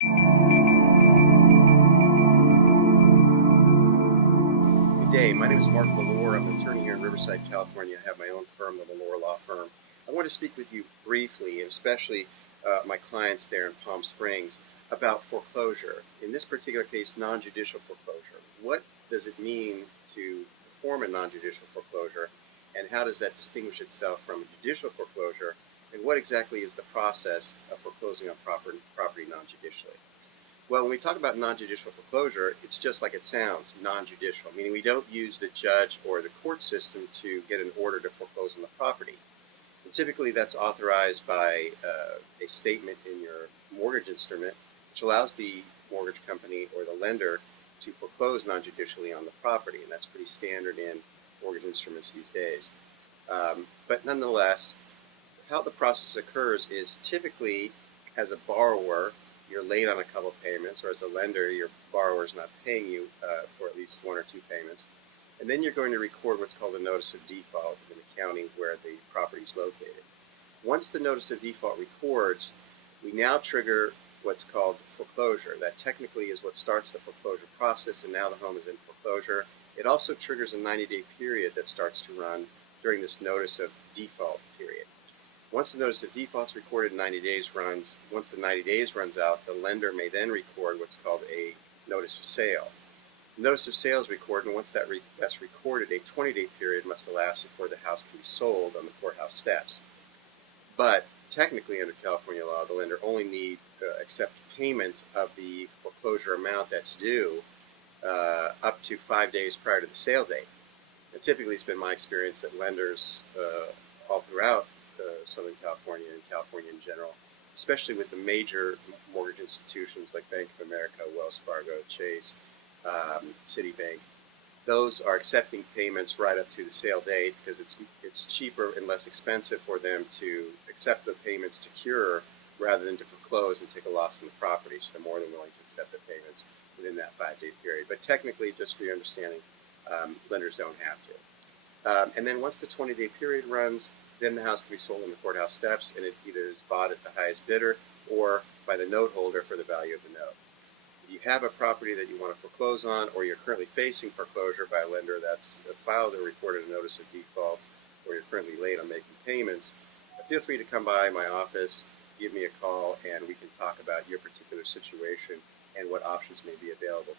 Good day. My name is Mark Valor. I'm an attorney here in Riverside, California. I have my own firm, the Valor Law Firm. I want to speak with you briefly, and especially my clients there in Palm Springs, about foreclosure. In this particular case, non-judicial foreclosure. What does it mean to perform a non-judicial foreclosure, and how does that distinguish itself from a judicial foreclosure, and what exactly is the process of foreclosing on property non-judicially? Well, when we talk about non-judicial foreclosure, it's just like it sounds, non-judicial, meaning we don't use the judge or the court system to get an order to foreclose on the property. And typically that's authorized by a statement in your mortgage instrument, which allows the mortgage company or the lender to foreclose non-judicially on the property, and that's pretty standard in mortgage instruments these days. But nonetheless, how the process occurs is typically, as a borrower, you're late on a couple payments, or as a lender, your borrower is not paying you for at least one or two payments. And then you're going to record what's called a notice of default in the county where the property is located. Once the notice of default records, we now trigger what's called foreclosure. That technically is what starts the foreclosure process, and now the home is in foreclosure. It also triggers a 90-day period that starts to run during this notice of default period. Once the notice of default is recorded, 90 days runs. Once the 90 days runs out, the lender may then record what's called a notice of sale. The notice of sale is recorded, and once that's recorded, a 20-day period must elapse before the house can be sold on the courthouse steps. But technically, under California law, the lender only need accept payment of the foreclosure amount that's due up to 5 days prior to the sale date. And typically, it's been my experience that lenders all throughout Southern California and California in general, especially with the major mortgage institutions like Bank of America, Wells Fargo, Chase, Citibank, those are accepting payments right up to the sale date because it's cheaper and less expensive for them to accept the payments to cure rather than to foreclose and take a loss on the property. So they're more than willing to accept the payments within that 5-day period. But technically, just for your understanding, lenders don't have to. And then once the 20-day period runs, then the house can be sold on the courthouse steps, and it either is bought at the highest bidder or by the note holder for the value of the note. If you have a property that you want to foreclose on, or you're currently facing foreclosure by a lender that's filed or recorded a notice of default, or you're currently late on making payments, feel free to come by my office, give me a call, and we can talk about your particular situation and what options may be available.